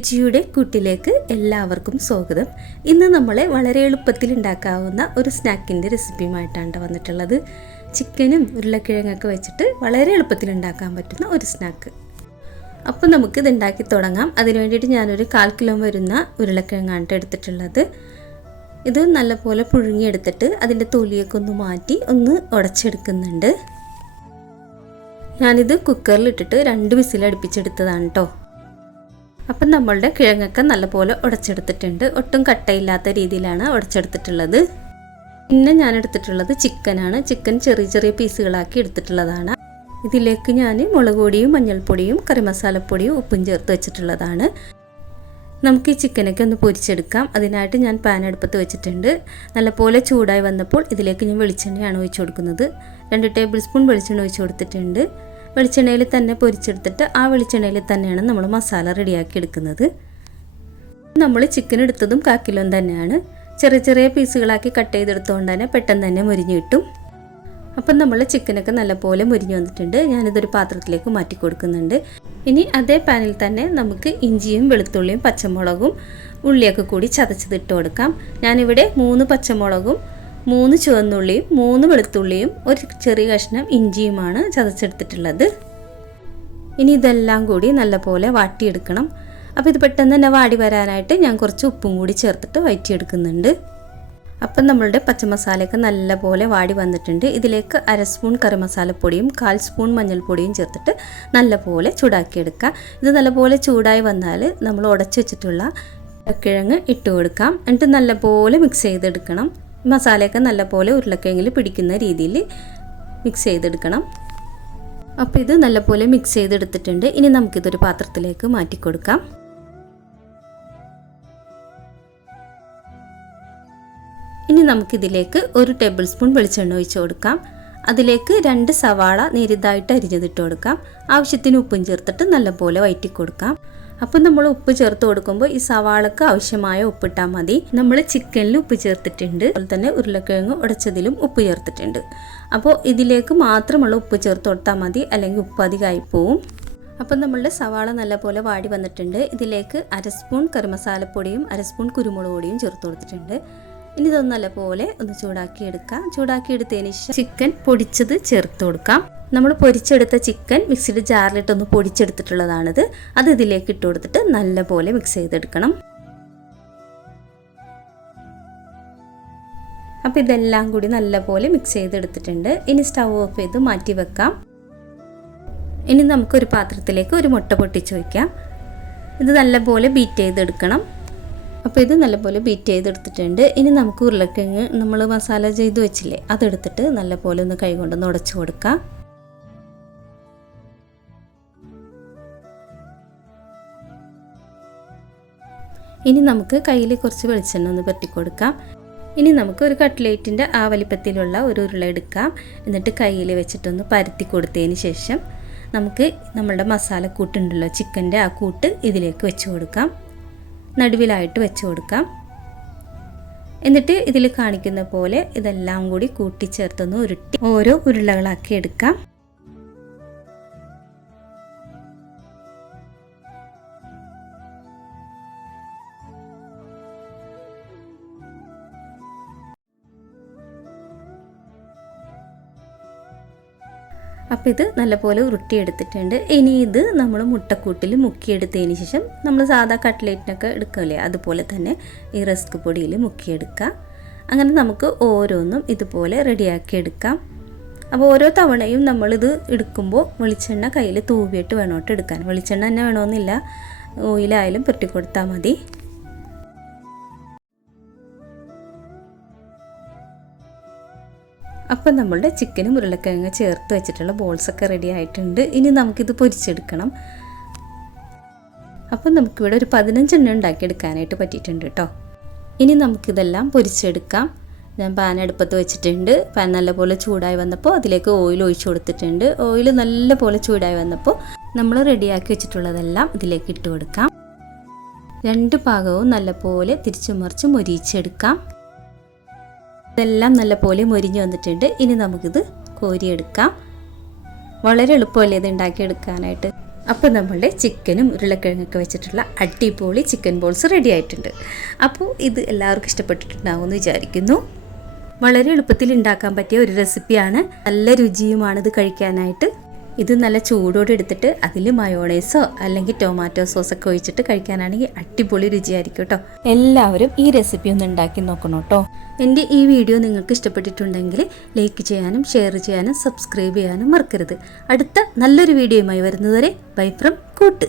രുചിയുടെ കൂട്ടിലേക്ക് എല്ലാവർക്കും സ്വാഗതം. ഇന്ന് നമ്മളെ വളരെ എളുപ്പത്തിൽ ഉണ്ടാക്കാവുന്ന ഒരു സ്നാക്കിന്റെ റെസിപ്പിയുമായിട്ടാണ് വന്നിട്ടുള്ളത്. ചിക്കനും ഉരുളക്കിഴങ്ങൊക്കെ വെച്ചിട്ട് വളരെ എളുപ്പത്തിൽ ഉണ്ടാക്കാൻ പറ്റുന്ന ഒരു സ്നാക്ക്. അപ്പോൾ നമുക്ക് ഇത് ഉണ്ടാക്കി തുടങ്ങാം. അതിന് വേണ്ടിയിട്ട് ഞാനൊരു കാൽ കിലോ വരുന്ന ഉരുളക്കിഴങ്ങാണ് എടുത്തിട്ടുള്ളത്. ഇത് നല്ലപോലെ പുഴുങ്ങിയെടുത്തിട്ട് അതിന്റെ തൊലിയൊക്കെ ഒന്ന് മാറ്റി ഒന്ന് ഉടച്ചെടുക്കുന്നുണ്ട്. ഞാനിത് കുക്കറിലിട്ടിട്ട് രണ്ട് വിസിൽ അടുപ്പിച്ചെടുത്തതാണ് കേട്ടോ. അപ്പം നമ്മളുടെ കിഴങ്ങൊക്കെ നല്ലപോലെ ഉടച്ചെടുത്തിട്ടുണ്ട്. ഒട്ടും കട്ടയില്ലാത്ത രീതിയിലാണ് ഉടച്ചെടുത്തിട്ടുള്ളത്. പിന്നെ ഞാൻ എടുത്തിട്ടുള്ളത് ചിക്കനാണ്. ചിക്കൻ ചെറിയ ചെറിയ പീസുകളാക്കി എടുത്തിട്ടുള്ളതാണ്. ഇതിലേക്ക് ഞാൻ മുളക് പൊടിയും മഞ്ഞൾപ്പൊടിയും കറിമസാലപ്പൊടിയും ഉപ്പും ചേർത്ത് വെച്ചിട്ടുള്ളതാണ്. നമുക്ക് ഈ ചിക്കനൊക്കെ ഒന്ന് പൊരിച്ചെടുക്കാം. അതിനായിട്ട് ഞാൻ പാൻ അടുപ്പത്ത് വെച്ചിട്ടുണ്ട്. നല്ലപോലെ ചൂടായി വന്നപ്പോൾ ഇതിലേക്ക് ഞാൻ വെളിച്ചെണ്ണയാണ് ഒഴിച്ചു കൊടുക്കുന്നത്. രണ്ട് ടേബിൾ സ്പൂൺ വെളിച്ചെണ്ണ ഒഴിച്ചു കൊടുത്തിട്ടുണ്ട്. വെളിച്ചെണ്ണയിൽ തന്നെ പൊരിച്ചെടുത്തിട്ട് ആ വെളിച്ചെണ്ണയിൽ തന്നെയാണ് നമ്മൾ മസാല റെഡിയാക്കി എടുക്കുന്നത്. നമ്മൾ ചിക്കൻ എടുത്തതും കാക്കിലും തന്നെയാണ്. ചെറിയ ചെറിയ പീസുകളാക്കി കട്ട് ചെയ്തെടുത്തുകൊണ്ട് തന്നെ പെട്ടെന്ന് തന്നെ മുരിഞ്ഞു കിട്ടും. അപ്പം നമ്മൾ ചിക്കനൊക്കെ നല്ലപോലെ മുരിഞ്ഞു വന്നിട്ടുണ്ട്. ഞാനിതൊരു പാത്രത്തിലേക്ക് മാറ്റി കൊടുക്കുന്നുണ്ട്. ഇനി അതേ പാനിൽ തന്നെ നമുക്ക് ഇഞ്ചിയും വെളുത്തുള്ളിയും പച്ചമുളകും ഉള്ളിയൊക്കെ കൂടി ചതച്ചതിട്ട് കൊടുക്കാം. ഞാനിവിടെ മൂന്ന് പച്ചമുളകും മൂന്ന് ചുവന്നുള്ളിയും മൂന്ന് വെളുത്തുള്ളിയും ഒരു ചെറിയ കഷ്ണം ഇഞ്ചിയുമാണ് ചതച്ചെടുത്തിട്ടുള്ളത്. ഇനി ഇതെല്ലാം കൂടി നല്ലപോലെ വാട്ടിയെടുക്കണം. അപ്പോൾ ഇത് പെട്ടെന്ന് തന്നെ വാടി വരാനായിട്ട് ഞാൻ കുറച്ച് ഉപ്പും കൂടി ചേർത്തിട്ട് വയറ്റിയെടുക്കുന്നുണ്ട്. അപ്പം നമ്മളുടെ പച്ചമസാലയൊക്കെ നല്ലപോലെ വാടി വന്നിട്ടുണ്ട്. ഇതിലേക്ക് അര സ്പൂൺ കറിമസാലപ്പൊടിയും കാൽ സ്പൂൺ മഞ്ഞൾപ്പൊടിയും ചേർത്തിട്ട് നല്ലപോലെ ചൂടാക്കിയെടുക്കുക ഇത് നല്ലപോലെ ചൂടായി വന്നാൽ നമ്മൾ ഉടച്ചു വെച്ചിട്ടുള്ള കിഴങ്ങ് ഇട്ട് കൊടുക്കാം. എന്നിട്ട് നല്ലപോലെ മിക്സ് ചെയ്തെടുക്കണം. മസാലയൊക്കെ നല്ലപോലെ ഉരുളക്കിഴങ്ങിൽ പിടിക്കുന്ന രീതിയിൽ മിക്സ് ചെയ്തെടുക്കണം. അപ്പോൾ ഇത് നല്ലപോലെ മിക്സ് ചെയ്തെടുത്തിട്ടുണ്ട്. ഇനി നമുക്കിതൊരു പാത്രത്തിലേക്ക് മാറ്റി കൊടുക്കാം ഇനി നമുക്കിതിലേക്ക് ഒരു ടേബിൾ സ്പൂൺ വെളിച്ചെണ്ണ ഒഴിച്ച് കൊടുക്കാം. അതിലേക്ക് രണ്ട് സവാള നേരിതായിട്ട് അരിഞ്ഞതിട്ട് കൊടുക്കാം. ആവശ്യത്തിന് ഉപ്പും ചേർത്തിട്ട് നല്ലപോലെ വയറ്റി കൊടുക്കാം അപ്പം നമ്മൾ ഉപ്പ് ചേർത്ത് കൊടുക്കുമ്പോൾ ഈ സവാളക്ക് ആവശ്യമായ ഉപ്പിട്ടാൽ മതി. നമ്മൾ ചിക്കനിൽ ഉപ്പ് ചേർത്തിട്ടുണ്ട്. അതുപോലെ തന്നെ ഉരുളക്കിഴങ്ങ് ഉടച്ചതിലും ഉപ്പ് ചേർത്തിട്ടുണ്ട്. അപ്പോൾ ഇതിലേക്ക് മാത്രമുള്ള ഉപ്പ് ചേർത്ത് കൊടുത്താൽ മതി. അല്ലെങ്കിൽ ഉപ്പ് അധികമായി പോവും. അപ്പം നമ്മളുടെ സവാള നല്ലപോലെ വാടി വന്നിട്ടുണ്ട്. ഇതിലേക്ക് അര സ്പൂൺ കറിമസാലപ്പൊടിയും അര സ്പൂൺ കുരുമുളക് പൊടിയും ചേർത്ത് കൊടുത്തിട്ടുണ്ട്. ഇനി ഇതൊന്ന് നല്ലപോലെ ഒന്ന് ചൂടാക്കി എടുക്കാം ചൂടാക്കി എടുത്തതിന് ശേഷം ചിക്കൻ പൊടിച്ചത് ചേർത്ത് കൊടുക്കാം. നമ്മൾ പൊരിച്ചെടുത്ത ചിക്കൻ മിക്സിയുടെ ജാറിലിട്ടൊന്ന് പൊടിച്ചെടുത്തിട്ടുള്ളതാണിത്. അത് ഇതിലേക്ക് ഇട്ട് കൊടുത്തിട്ട് നല്ലപോലെ മിക്സ് ചെയ്തെടുക്കണം. അപ്പോൾ ഇതെല്ലാം കൂടി നല്ലപോലെ മിക്സ് ചെയ്തെടുത്തിട്ടുണ്ട്. ഇനി സ്റ്റൗ ഓഫ് ചെയ്ത് മാറ്റി വെക്കാം. ഇനി നമുക്കൊരു പാത്രത്തിലേക്ക് ഒരു മുട്ട പൊട്ടിച്ച് വയ്ക്കാം ഇത് നല്ലപോലെ ബീറ്റ് ചെയ്തെടുക്കണം. അപ്പോൾ ഇത് നല്ലപോലെ ബീറ്റ് ചെയ്തെടുത്തിട്ടുണ്ട്. ഇനി നമുക്ക് ഉരുളക്കിഴങ്ങ് നമ്മൾ മസാല ചെയ്ത് വെച്ചില്ലേ അതെടുത്തിട്ട് നല്ലപോലെ ഒന്ന് കൈകൊണ്ടൊന്ന് ഉടച്ചു കൊടുക്കാം. ഇനി നമുക്ക് കയ്യിൽ കുറച്ച് വെളിച്ചെണ്ണ ഒന്ന് പറ്റി കൊടുക്കാം. ഇനി നമുക്ക് ഒരു കട്ട്ലേറ്റിന്റെ ആ വലിപ്പത്തിലുള്ള ഒരു ഉരുള എടുക്കാം. എന്നിട്ട് കയ്യിൽ വെച്ചിട്ടൊന്ന് പരത്തി കൊടുത്തതിന് ശേഷം നമുക്ക് നമ്മളുടെ മസാല കൂട്ടുണ്ടല്ലോ ചിക്കന്റെ ആ കൂട്ട് ഇതിലേക്ക് വെച്ച് കൊടുക്കാം. നടുവിലായിട്ട് വെച്ച് കൊടുക്കാം. എന്നിട്ട് ഇതിൽ കാണിക്കുന്ന പോലെ ഇതെല്ലാം കൂടി കൂട്ടിച്ചേർത്തൊന്ന് ഉരുട്ടി ഓരോ ഉരുളകളാക്കി എടുക്കാം. അപ്പോൾ ഇത് നല്ലപോലെ ഉരുട്ടിയെടുത്തിട്ടുണ്ട്. ഇനി ഇത് നമ്മൾ മുട്ടക്കൂട്ടിൽ മുക്കിയെടുത്തതിന് ശേഷം നമ്മൾ സാധാ കട്ട്ലേറ്റിനൊക്കെ എടുക്കില്ലേ അതുപോലെ തന്നെ ഈ റസ്ക് പൊടിയിൽ മുക്കിയെടുക്കുക. അങ്ങനെ നമുക്ക് ഓരോന്നും ഇതുപോലെ റെഡിയാക്കി എടുക്കാം അപ്പോൾ ഓരോ തവണയും നമ്മളിത് എടുക്കുമ്പോൾ വെളിച്ചെണ്ണ കയ്യിൽ തൂവിയിട്ട് വേണോട്ട് എടുക്കാൻ. വെളിച്ചെണ്ണ തന്നെ വേണമെന്നില്ല ഓയിലായാലും പുരട്ടി കൊടുത്താൽ മതി. അപ്പം നമ്മളുടെ ചിക്കനും ഉരുളക്കിഴങ്ങ് ചേർത്ത് വെച്ചിട്ടുള്ള ബോൾസൊക്കെ റെഡി ആയിട്ടുണ്ട്. ഇനി നമുക്കിത് പൊരിച്ചെടുക്കണം. അപ്പം നമുക്കിവിടെ ഒരു പതിനഞ്ചെണ്ണം ഉണ്ടാക്കിയെടുക്കാനായിട്ട് പറ്റിയിട്ടുണ്ട് കേട്ടോ ഇനി നമുക്കിതെല്ലാം പൊരിച്ചെടുക്കാം. ഞാൻ പാൻ അടുപ്പത്ത് വെച്ചിട്ടുണ്ട്. പാൻ നല്ലപോലെ ചൂടായി വന്നപ്പോൾ അതിലേക്ക് ഓയിൽ ഒഴിച്ചു കൊടുത്തിട്ടുണ്ട്. ഓയിൽ നല്ലപോലെ ചൂടായി വന്നപ്പോൾ നമ്മൾ റെഡിയാക്കി വെച്ചിട്ടുള്ളതെല്ലാം ഇതിലേക്ക് ഇട്ട് കൊടുക്കാം. രണ്ട് ഭാഗവും നല്ലപോലെ തിരിച്ചു മറിച്ച് മൊരിയിച്ചെടുക്കാം. ഇതെല്ലാം നല്ലപോലെ മൊരിഞ്ഞ് വന്നിട്ടുണ്ട്. ഇനി നമുക്കിത് കോരിയെടുക്കാം. വളരെ എളുപ്പമല്ലേ ഇത് ഉണ്ടാക്കിയെടുക്കാനായിട്ട്. അപ്പോൾ നമ്മളുടെ ചിക്കനും ഉരുളക്കിഴങ്ങൊക്കെ വെച്ചിട്ടുള്ള അടിപൊളി ചിക്കൻ ബോൾസ് റെഡി ആയിട്ടുണ്ട്. അപ്പോൾ ഇത് എല്ലാവർക്കും ഇഷ്ടപ്പെട്ടിട്ടുണ്ടാവുമെന്ന് വിചാരിക്കുന്നു. വളരെ എളുപ്പത്തിൽ ഉണ്ടാക്കാൻ പറ്റിയ ഒരു റെസിപ്പിയാണ് നല്ല രുചിയുമാണിത് കഴിക്കാനായിട്ട്. ഇത് നല്ല ചൂടോടെ എടുത്തിട്ട് അതിൽ മയോണൈസോ അല്ലെങ്കിൽ ടൊമാറ്റോ സോസൊക്കെ ഒഴിച്ചിട്ട് കഴിക്കാനാണെങ്കിൽ അടിപൊളി രുചിയായിരിക്കും കേട്ടോ. എല്ലാവരും ഈ റെസിപ്പി ഒന്ന് ഉണ്ടാക്കി നോക്കണം കേട്ടോ. എന്റെ ഈ വീഡിയോ നിങ്ങൾക്ക് ഇഷ്ടപ്പെട്ടിട്ടുണ്ടെങ്കിൽ ലൈക്ക് ചെയ്യാനും ഷെയർ ചെയ്യാനും സബ്സ്ക്രൈബ് ചെയ്യാനും മറക്കരുത്. അടുത്ത നല്ലൊരു വീഡിയോയുമായി വരുന്നതുവരെ ബൈ ഫ്രം കൂട്ട്